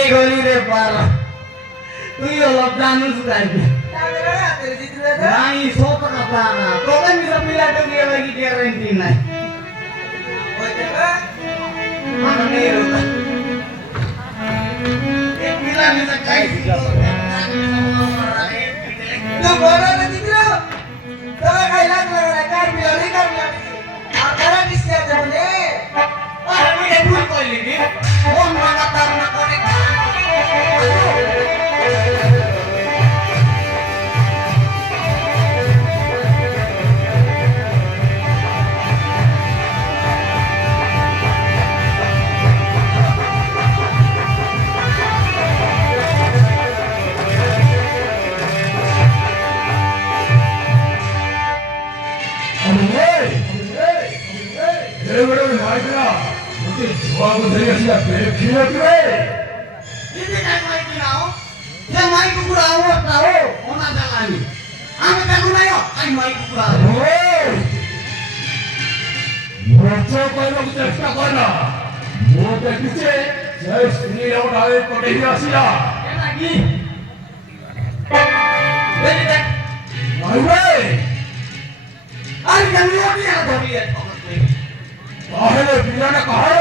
এই গলিরে পার তুই অলপ জানুস গাইবি নাই সত কথা না তোকে মিছা মিলাতে গিয়ে লাগি গ্যারান্টি নাই মানে এক মিলা মিছা খাইছি তো বড় না দিছো তোরা খাইলা লাগা কার মিলালি আর কারা দিছে বলে আমি এ ভুল কইলি কি কোন মাগাতার না করে Vamos ver se a filha crê. Ini kan mai kinao. Ya mai kukura awak tahu. Ona jalani. Ame kanuna yo. Ai mai kukura. Mocho kono chesta kona. Mote piche jai Sri Ram Rai pate hi asila. Ya lagi. Beri tak. Ai we. Ai kan yo ni ada lihat. Ahele pilana kahara.